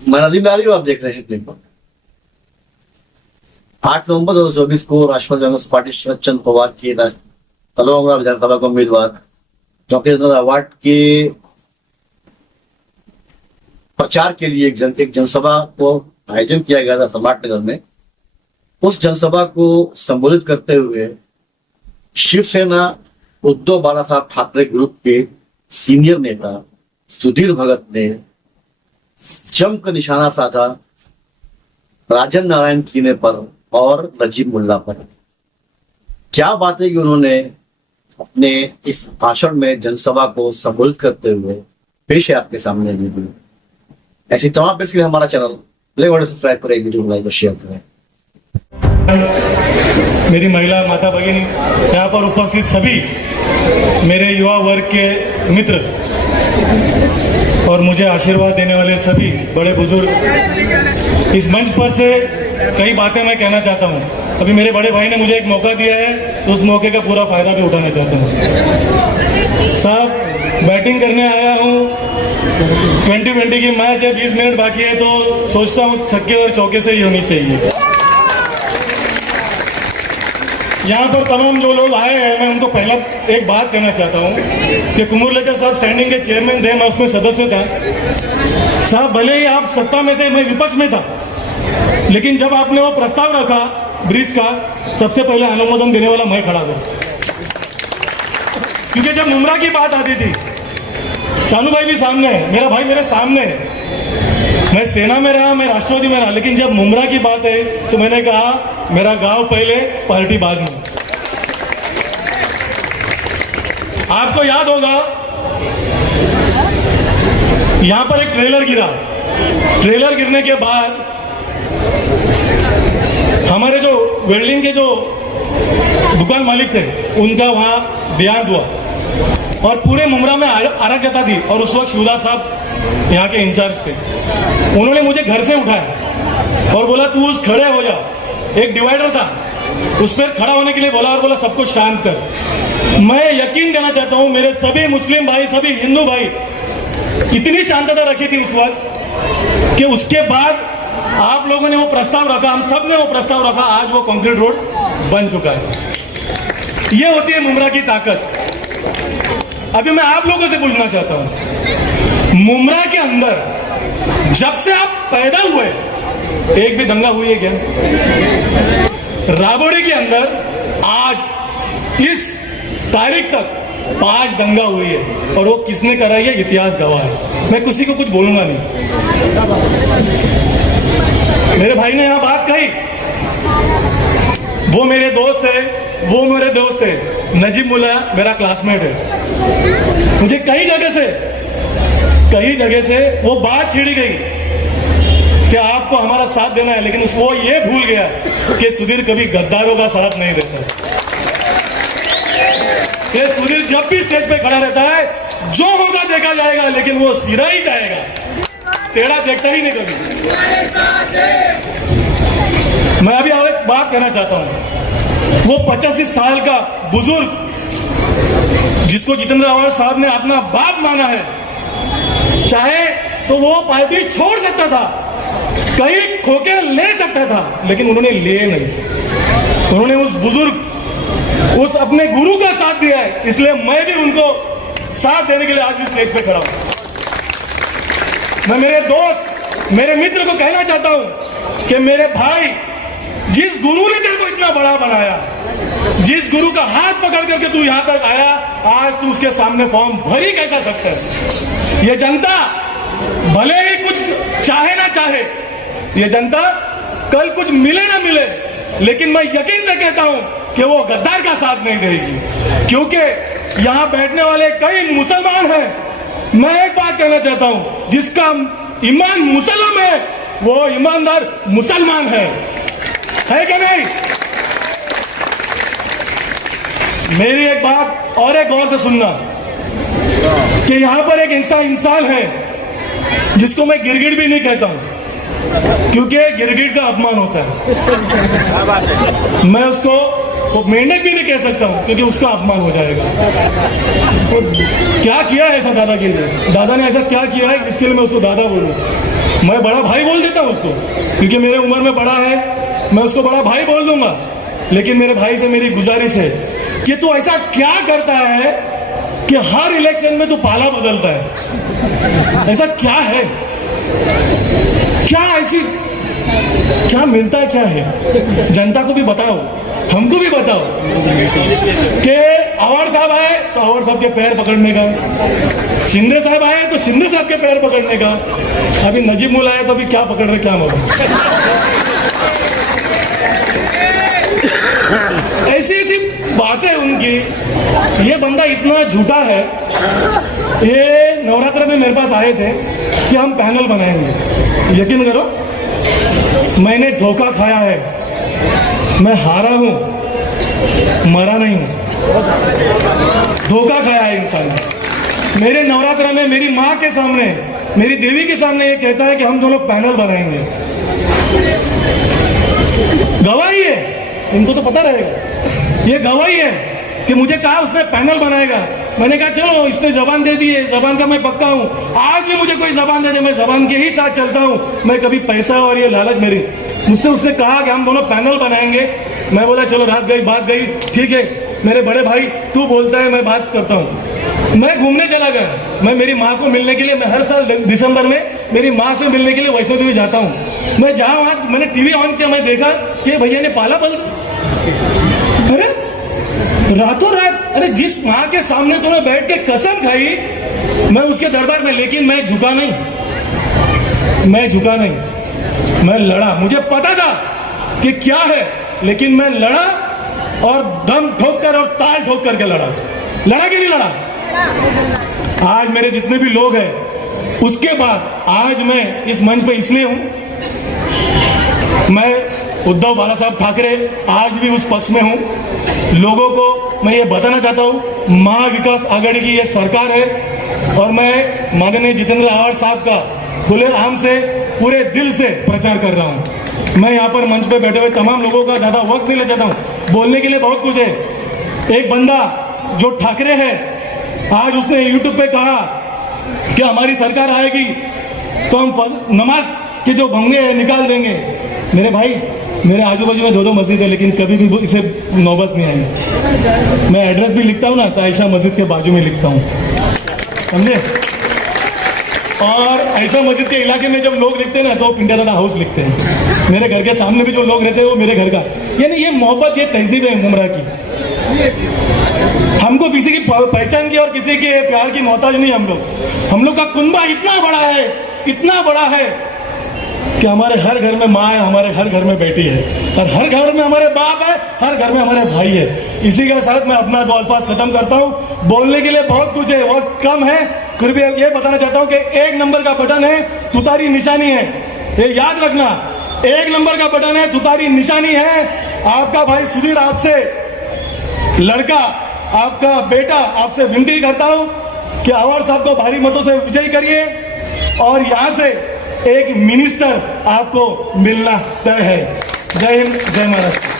मैं नदीम डाली हूँ, आप देख रहे हैं क्लिप पर। 8 नवंबर 2024 को राष्ट्रवादी कांग्रेस पार्टी शरद चंद्र पवार की तलवाड़ा विधानसभा का उम्मीदवार डॉक्टर जनरल अवार्ड के प्रचार के लिए एक जनसभा को आयोजन किया गया था सम्राट नगर में। उस जनसभा को संबोधित करते हुए शिवसेना उद्धव बालासाहब ठाकरे ग्रुप के सीनियर नेता सुधीर भगत ने जमकर निशाना साधा राजन नारायण कीने पर और नजीब मुल्ला पर। क्या बात है कि उन्होंने अपने इस भाषण में जनसभा को संबोधित करते हुए पेश है आपके सामने वीडियो। ऐसी तमाम पेश के लिए हमारा चैनल प्ले बटन सब्सक्राइब करें, वीडियो को लाइक और शेयर करें। मेरी महिला माता भगिनी, यहाँ पर उपस्थित सभी मेरे युवा वर्ग के मित्र और मुझे आशीर्वाद देने वाले सभी बड़े बुजुर्ग, इस मंच पर से कई बातें मैं कहना चाहता हूँ। अभी मेरे बड़े भाई ने मुझे एक मौका दिया है तो उस मौके का पूरा फायदा भी उठाना चाहता हूँ। साहब, बैटिंग करने आया हूँ। 2020 की मैच है, 20 मिनट बाकी है, तो सोचता हूँ छक्के और चौके से ही होनी चाहिए। यहाँ पर तमाम जो लोग आए हैं, मैं उनको पहला एक बात कहना चाहता हूँ कि कुमुर लेकर साहब स्टैंडिंग के चेयरमैन थे, मैं उसमें सदस्य था। साहब, भले ही आप सत्ता में थे, मैं विपक्ष में था, लेकिन जब आपने वो प्रस्ताव रखा ब्रिज का, सबसे पहले अनुमोदन देने वाला मैं खड़ा था। क्योंकि जब मुमरा की बात आती थी, शानू भाई भी सामने है, मेरा भाई मेरे सामने है, मैं सेना में रहा, मैं राष्ट्रवादी में रहा, लेकिन जब मुमरा की बात है तो मैंने कहा मेरा गांव पहले, पार्टी बाद में। आपको याद होगा यहां पर एक ट्रेलर गिरा। ट्रेलर गिरने के बाद हमारे जो वेल्डिंग के जो दुकान मालिक थे, उनका वहां देहांत हुआ और पूरे मुमरा में अराजकता थी। और उस वक्त शिवदास साहब यहाँ के इंचार्ज थे। उन्होंने मुझे घर से उठाया और बोला तू उस खड़े हो जा। एक डिवाइडर था, उस पर खड़ा होने के लिए बोला और बोला सबको शांत कर। मैं यकीन करना चाहता हूँ मेरे सभी मुस्लिम भाई, सभी हिंदू भाई, इतनी शांतता रखी थी उस वक्त कि उसके बाद आप लोगों ने वो प्रस्ताव रखा, हम सब ने वो प्रस्ताव रखा, आज वो कंक्रीट रोड बन चुका है। ये होती है मुमरा की ताकत। अभी मैं आप लोगों से पूछना चाहता हूं, मुमरा के अंदर जब से आप पैदा हुए एक भी दंगा हुई है क्या? राबड़ी के अंदर आज इस तारीख तक 5 दंगा हुई है और वो किसने कराई है, इतिहास गवाह है। मैं किसी को कुछ बोलूंगा नहीं। मेरे भाई ने यहां बात कही, वो मेरे दोस्त है, वो मेरे दोस्त है। नजीब मुल्ला मेरा क्लासमेट है। मुझे कई जगह से वो बात छिड़ी गई कि आपको हमारा साथ देना है, लेकिन वो ये भूल गया कि सुधीर कभी गद्दारों का साथ नहीं देता। कि सुधीर जब भी स्टेज पे खड़ा रहता है, जो होगा देखा जाएगा, लेकिन वो सीधा ही जाएगा, टेढ़ा देखता ही नहीं कभी। मैं अभी और एक बात कहना चाहता हूं। वो 85 साल का बुजुर्ग जिसको जितेंद्र आवाज साहब ने अपना बाप माना है, चाहे तो वो पार्टी छोड़ सकता था, कई खोके ले सकता था, लेकिन उन्होंने लिए नहीं। उन्होंने उस बुजुर्ग, उस अपने गुरु का साथ दिया है। इसलिए मैं भी उनको साथ देने के लिए आज इस स्टेज पे खड़ा हूं। मैं मेरे दोस्त, मेरे मित्र को कहना चाहता हूं कि मेरे भाई, जिस गुरु ने तेरे को इतना बड़ा बनाया, जिस गुरु का हाथ पकड़ करके तू यहां तक आया, आज तू उसके सामने फॉर्म भर ही कैसा सकता है? ये जनता भले ही कुछ चाहे ना चाहे, ये जनता कल कुछ मिले ना मिले, लेकिन मैं यकीन से कहता हूं कि वो गद्दार का साथ नहीं देगी। क्योंकि यहां बैठने वाले कई मुसलमान हैं। मैं एक बात कहना चाहता हूं, जिसका ईमान मुसलमान है, वो ईमानदार मुसलमान है कि नहीं? मेरी एक बात और एक गौर से सुनना कि यहां पर एक इंसान है जिसको मैं गिरगिट भी नहीं कहता हूं, क्योंकि गिरगिट का अपमान होता है। मैं उसको वो मेंढक भी नहीं कह सकता हूं, क्योंकि उसका अपमान हो जाएगा। क्या किया है ऐसा दादा के लिए? दादा ने ऐसा क्या किया है जिसके लिए मैं उसको दादा बोलूं? मैं बड़ा भाई बोल देता हूँ उसको, क्योंकि मेरे उम्र में बड़ा है, मैं उसको बड़ा भाई बोल दूंगा। लेकिन मेरे भाई से मेरी गुजारिश है कि तू ऐसा क्या करता है कि हर इलेक्शन में तू पाला बदलता है? ऐसा क्या है? क्या ऐसी क्या मिलता है? क्या है? जनता को भी बताओ, हमको भी बताओ कि अवार्ड साहब आए तो अवार्ड साहब के पैर पकड़ने का, शिंदे साहब आए तो शिंदे साहब के पैर पकड़ने का, अभी नजीब मुल्ला आए तो अभी क्या पकड़ रहे क्या मालूम। ऐसी ऐसी बातें उनकी। ये बंदा इतना झूठा है। ये नवरात्र में मेरे पास आए थे कि हम पैनल बनाएंगे। यकीन करो, मैंने धोखा खाया है। मैं हारा हूं, मरा नहीं हूं। धोखा खाया है इंसान ने। मेरे नवरात्र में मेरी माँ के सामने, मेरी देवी के सामने ये कहता है कि हम दोनों पैनल बनाएंगे। गवाही है, इनको तो पता रहेगा। ये गवाही है कि मुझे कहा उसने पैनल बनाएगा। मैंने कहा चलो, इसने जबान दे दी है, जबान का मैं पक्का हूं। आज भी मुझे कोई जबान दे दे, मैं जबान के ही साथ चलता हूं। मैं कभी पैसा और ये लालच मेरी, मुझसे उसने कहा कि हम दोनों पैनल बनाएंगे। मैं बोला चलो, रात गई बात गई, ठीक है मेरे बड़े भाई, तू बोलता है मैं बात करता हूँ। मैं घूमने चला गया। मैं मेरी माँ को मिलने के लिए, मैं हर साल दिसंबर में मेरी माँ से मिलने के लिए वैष्णो देवी जाता हूँ। मैं जहाँ वहाँ मैंने टीवी ऑन किया, मैं देखा कि भैया ने पाला बदल। अरे रातों रात, अरे जिस माँ के सामने तूने बैठ के कसम खाई, मैं उसके दरबार में, लेकिन मैं झुका नहीं, मैं झुका नहीं, मैं लड़ा। मुझे पता था कि क्या है, लेकिन मैं लड़ा और दम ठोक कर और ताल ठोक करके लड़ा। लड़ा कि नहीं लड़ा? आज मेरे जितने भी लोग हैं, उसके बाद आज मैं इस मंच पे इसलिए हूं, मैं उद्धव बाला साहब ठाकरे आज भी उस पक्ष में हूं। लोगों को मैं ये बताना चाहता हूं, महाविकास आघाड़ी की ये सरकार है और मैं माननीय जितेंद्र आव्हाड साहब का खुलेआम से, पूरे दिल से प्रचार कर रहा हूं। मैं यहाँ पर मंच पे बैठे हुए तमाम लोगों का ज्यादा वक्त नहीं ले जाता हूँ, बोलने के लिए बहुत कुछ है। एक बंदा जो ठाकरे है, आज उसने यूट्यूब पे कहा कि हमारी सरकार आएगी तो हम नमाज के जो भंगे हैं निकाल देंगे। मेरे भाई, मेरे आजू बाजू में 2-2 मस्जिद है, लेकिन कभी भी इसे नौबत नहीं आई। मैं एड्रेस भी लिखता हूँ ना, तो आयशा मस्जिद के बाजू में लिखता हूँ, समझे? और ऐसा मस्जिद के इलाके में जब लोग लिखते हैं ना, तो पिंडा दादा हाउस लिखते हैं। मेरे घर के सामने भी जो लोग रहते हैं वो मेरे घर का, यानी ये मोहब्बत, ये तहजीब है मुमरा की। हमको किसी की पहचान की और किसी के प्यार की मोहताज नहीं। हम लोग का कुनबा इतना बड़ा है, इतना बड़ा है कि हमारे हर घर में माँ है, हमारे हर घर में बेटी है, और हर घर में हमारे बाप है, हर घर में हमारे भाई है। इसी के साथ मैं अपना बॉलपास खत्म करता हूँ। बोलने के लिए बहुत कुछ है, वक्त कम है, फिर भी ये बताना चाहता हूँ कि 1 नंबर का बटन है, तुतारी निशानी है, ये याद रखना। 1 नंबर का बटन है, तुतारी निशानी है। आपका भाई सुधीर, आपसे लड़का, आपका बेटा, आपसे विनती करता हूं कि आव्हाड साहब को भारी मतों से विजयी करिए और यहां से एक मिनिस्टर आपको मिलना तय है। जय हिंद, जय महाराष्ट्र।